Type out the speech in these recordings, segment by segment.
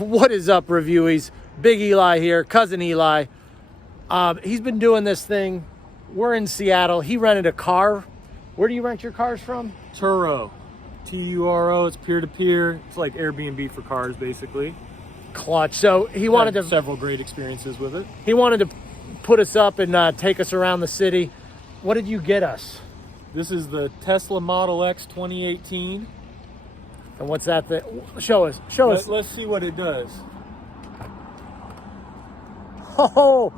What is up, reviewees? Big Eli here, cousin Eli. He's been doing this thing. We're in Seattle. He rented a car. Where do you rent your cars from? Turo. T-U-R-O. It's peer-to-peer. It's like Airbnb for cars, basically. Clutch. So he wanted to... several great experiences with it. He wanted to put us up and take us around the city. What did you get us? This is the Tesla Model X 2018. And what's that thing? Show us. Show us. Let's see what it does. Oh,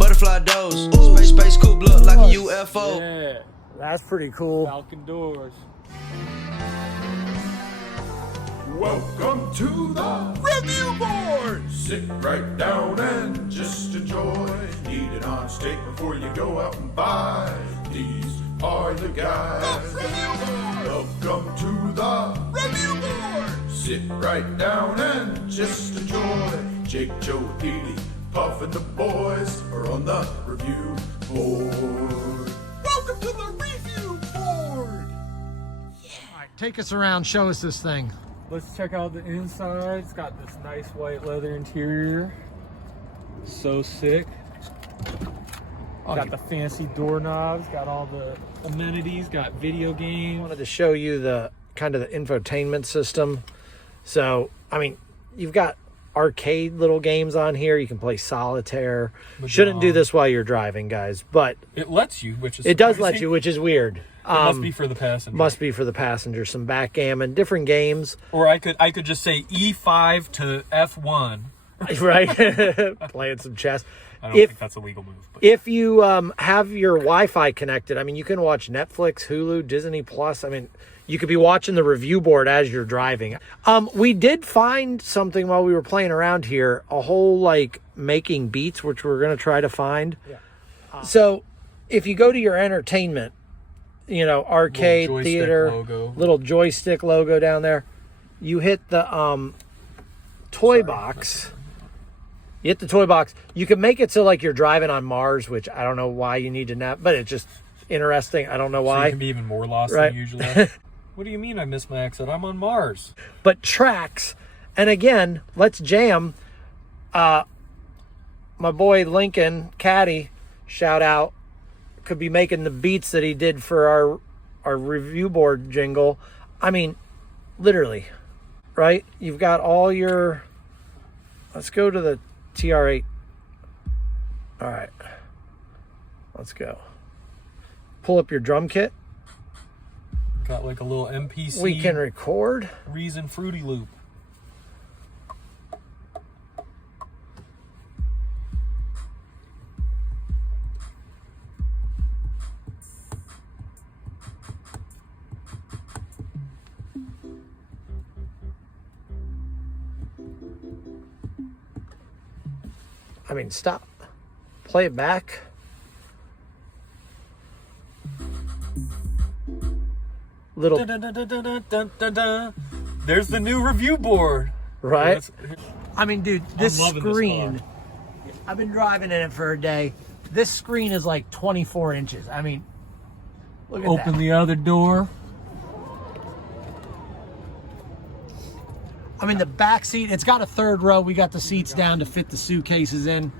butterfly doors. Space coupe look like a UFO. Yeah. that's pretty cool. Falcon doors. Welcome to the review board. Sit right down and just enjoy. Eat it on steak before you go out and buy. These are the guys. The review board. Welcome to the review board. Sit right down and just enjoy. Jake, Joe, Edie, Puff, and the boys are on the review board. Welcome to the review board. All right, take us around. Show us this thing. Let's check out the inside. It's got this nice white leather interior. So sick. Got the fancy doorknobs, got all the amenities, got video I games. wanted to show you the kind of the infotainment system. So, I mean, you've got arcade little games on here. You can play solitaire. Shouldn't do this while you're driving, guys, but It lets you, which is it does let surprising. you, which is weird. It must be for the passenger. Must be for the passenger. Some backgammon, different games, Or I could just say E5 to F1. right? Playing some chess. I don't If think that's a legal move. But if you have your Wi-Fi connected, I mean, you can watch Netflix, Hulu, Disney Plus. I mean, you could be watching the review board as you're driving. We did find something while we were playing around here, a whole like making beats, which we're going to try to find. Yeah. So if you go to your entertainment, you know, arcade, Little joystick theater, logo. little joystick logo down there, you hit the toy box. You hit the toy box. You can make it so like you're driving on Mars, which I don't know why you need to nap, but it's just interesting. I don't know so why. you can be even more lost Right. than usually. What do you mean I missed my exit? I'm on Mars. But tracks, and again, let's jam. My boy Lincoln Caddy, shout out, could be making the beats that he did for our review board jingle. I mean, literally, right? You've got all your. Let's go to the TR8. All right, let's go. Pull up your drum kit. Got like a little MPC. We can record. Reason Fruity Loop. I mean, stop. Play it back. Little, Dun, dun, dun, dun, dun, dun, dun, dun. There's the new review board. right? That's- I mean, dude, this loving this screen, car. I've been driving in it for a day. This screen is like 24 inches. I mean, look at Open that. the other door. I mean, the back seat, it's got a third row. We got the seats down to fit the suitcases in.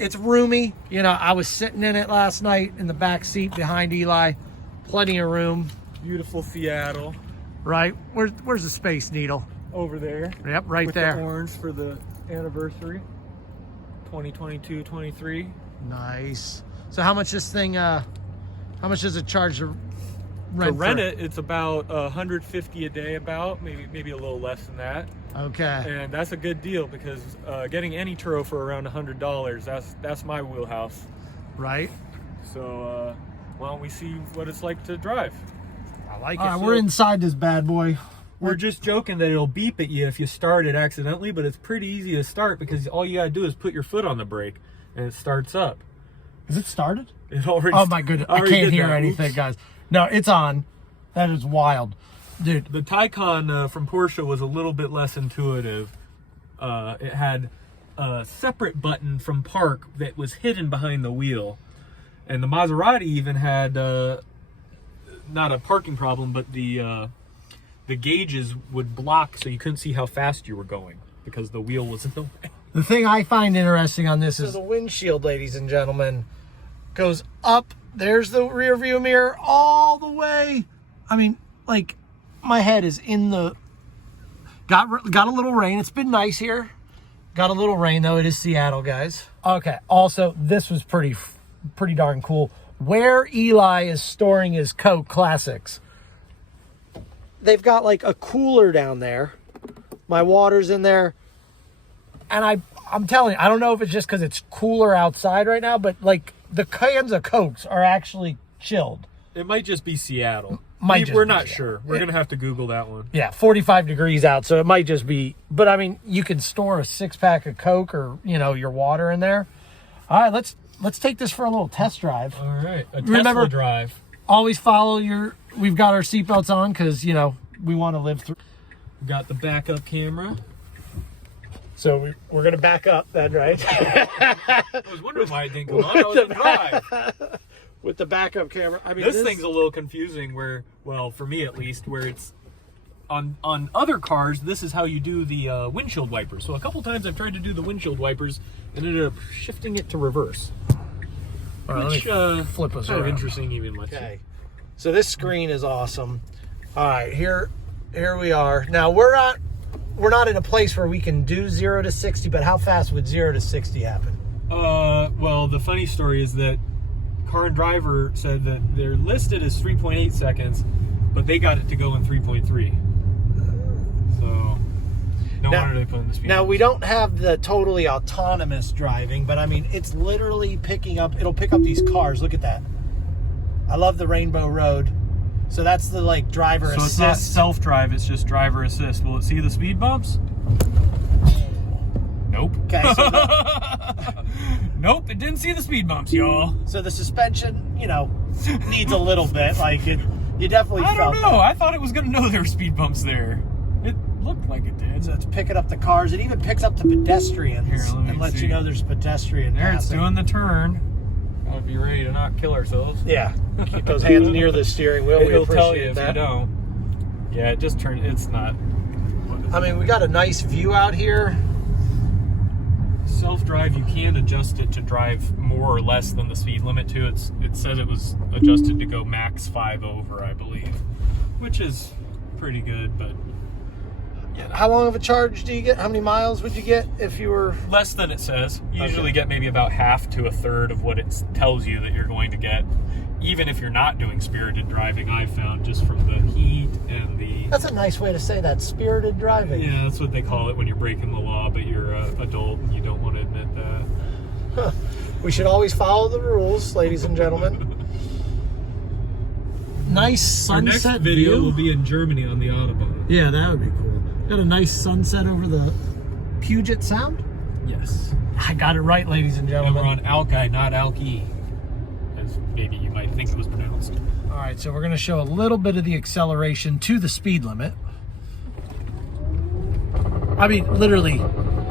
It's roomy. You know, I was sitting in it last night in the back seat behind Eli. Plenty of room, Beautiful Seattle. right? Where's the Space Needle? Over there. Yep, right with there. The orange for the anniversary. 2022-23. Nice. So how much this thing, how much does it charge to rent? To rent for? it, it's about $150 a day, about maybe a little less than that. Okay. And that's a good deal because getting any Turo for around $100, that's my wheelhouse. Right. So why don't we see what it's like to drive? I like it. We're inside this bad boy. We're just joking that it'll beep at you if you start it accidentally, but it's pretty easy to start because all you gotta do is put your foot on the brake and it starts up. Is it started? It already. Oh my goodness. I already can't did hear that. anything, Oops. guys. No, it's on. That is wild. Dude. The Taycan from Porsche was a little bit less intuitive. It had a separate button from park that was hidden behind the wheel. And the Maserati even had not a parking problem, but the gauges would block so you couldn't see how fast you were going. because the wheel was in the way. The thing I find interesting on this is the windshield, ladies and gentlemen, goes up. There's the rear view mirror all the way. I mean, like, my head is in the... Got a little rain. It's been nice here. Got a little rain, though. It is Seattle, guys. Okay, also, this was pretty darn cool. Where Eli is storing his Coke Classics. They've got, like, a cooler down there. My water's in there. And I'm telling you, I don't know if it's just because it's cooler outside right now, but, like, the cans of Cokes are actually chilled. It might just be Seattle. We're not sure. We're going to have to Google that one. Yeah, 45 degrees out, so it might just be... But, I mean, you can store a 6-pack of Coke or, you know, your water in there. All right, let's take this for a little test drive. All right, Tesla drive. Always follow your... We've got our seatbelts on because, you know, we want to live through... We got the backup camera. So we're going to back up then, right? I was wondering why it didn't go on. I was in drive. With the backup camera. I mean, this thing's a little confusing where, well, for me at least, where it's on other cars, this is how you do the windshield wipers. So a couple times I've tried to do the windshield wipers and ended up shifting it to reverse. All right, which flip us kind of around. interesting even with Okay. So this screen is awesome. All right, here we are. Now we're not in a place where we can do 0 to 60, but how fast would 0 to 60 happen? Well, the funny story is that Car and Driver said that they're listed as 3.8 seconds, but they got it to go in 3.3. So, no wonder they put in the speed. Now, we don't have the totally autonomous driving, but I mean, it's literally it'll pick up these cars. Look at that. I love the Rainbow Road. So that's the, like, driver assist. So it's not self-drive, it's just driver assist. Will it see the speed bumps? Nope. Okay, so nope, it didn't see the speed bumps, y'all. So the suspension, you know, needs a little bit. Like, you definitely I felt don't know. that. I thought it was going to know there were speed bumps there. It looked like it did. So it's picking up the cars. It even picks up the pedestrians Here, let me and lets see. you know there's a pedestrian There, it's passing. doing the turn. Gotta be ready to not kill ourselves. Yeah, keep those hands near the steering wheel. We It'll tell appreciate you if that. you don't. Yeah, it just turned. It's not. I mean, we got a nice view out here. Self-drive, you can adjust it to drive more or less than the speed limit too. It said it was adjusted to go max 5 over, I believe, which is pretty good. But Yeah. How long of a charge do you get? How many miles would you get if you were... less than it says. You Okay. usually get maybe about half to a third of what it tells you that you're going to get, even if you're not doing spirited driving. I've found just from the heat and the... That's a nice way to say that, spirited driving. Yeah, that's what they call it when you're breaking the law, but you're an adult and you don't want to admit that. Huh. We should always follow the rules, ladies and gentlemen. Nice Our sunset next video view. will be in Germany on the Autobahn. Yeah, that would be cool. Got a nice sunset over the Puget Sound. Yes. I got it right, ladies and And gentlemen. we're on Alki, not Alki, as maybe you might think it was pronounced. All right, so we're going to show a little bit of the acceleration to the speed limit. I mean, literally,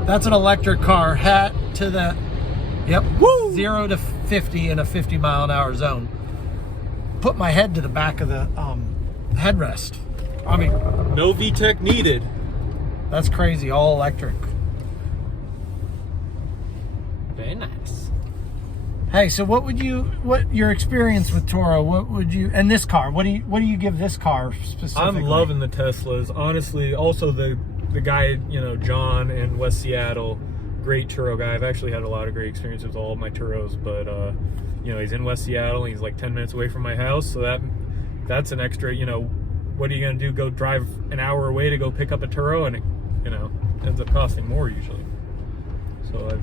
that's an electric car. Hat to the, yep, woo! 0 to 50 in a 50-mile-an-hour zone. Put my head to the back of the headrest. I mean, No VTEC needed. that's crazy. All electric. Very nice. Hey, so what your experience with Turo? What would you, and this car? What do you give this car specifically? I'm loving the Teslas. Honestly, also the guy, John in West Seattle, great Turo guy. I've actually had a lot of great experiences with all of my Turos, but he's in West Seattle and he's like 10 minutes away from my house, so that's an extra, what are you going to do? Go drive an hour away to go pick up a Turo, and it, ends up costing more usually. So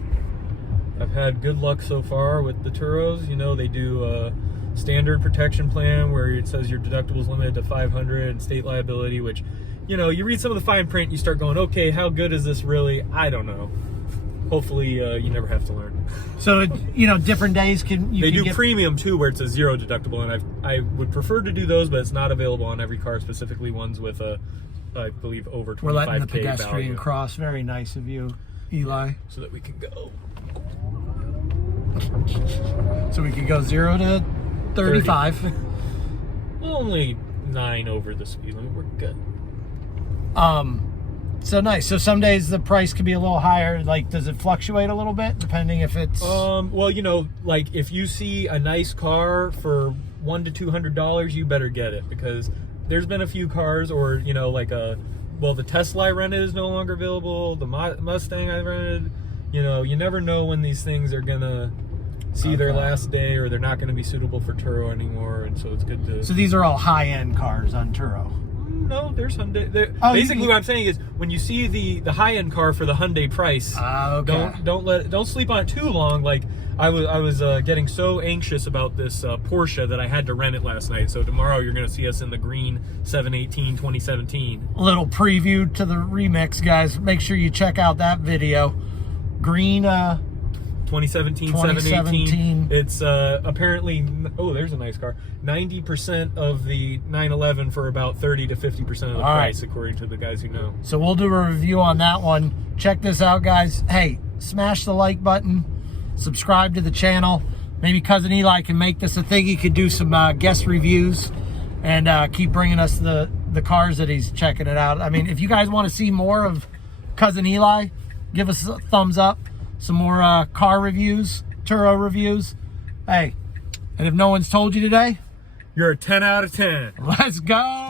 I've had good luck so far with the Turos. They do a standard protection plan where it says your deductible is limited to $500 and state liability, which, you read some of the fine print, you start going, okay, how good is this really? I don't know. Hopefully, you never have to learn. So, different days They do premium too, where it's a 0 deductible, and I would prefer to do those, but it's not available on every car, specifically ones with I believe, over 25K We're letting the pedestrian value, cross. Very nice of you, Eli. so that we can go. So we could go 0 to 35. Only 9 over the speed limit. We're good. So nice. So some days the price could be a little higher. Like, does it fluctuate a little bit depending if it's? Well, you know, like if you see a nice car for $100 to $200, you better get it, because there's been a few cars, or you know, like the Tesla I rented is no longer available. The Mustang I rented, you know, you never know when these things are gonna see their last day, or they're not going to be suitable for Turo anymore, and so it's good to. So these are all high-end cars on Turo. No, there's Hyundai. Oh, basically, what I'm saying is, when you see the high-end car for the Hyundai price, okay. don't sleep on it too long. Like I was getting so anxious about this Porsche that I had to rent it last night. So tomorrow you're going to see us in the green 718 2017. Little preview to the remix, guys. Make sure you check out that video. Green. 2017 718. It's apparently, oh, there's a nice car. 90% of the 911 for about 30 to 50% of the price, according to the guys who know. So we'll do a review on that one. Check this out, guys. Hey, smash the like button, subscribe to the channel. Maybe Cousin Eli can make this a thing. He could do some guest reviews and keep bringing us the cars that he's checking it out. I mean, if you guys want to see more of Cousin Eli, give us a thumbs up. Some more car reviews, Turo reviews. Hey, and if no one's told you today, you're a 10 out of 10. Let's go.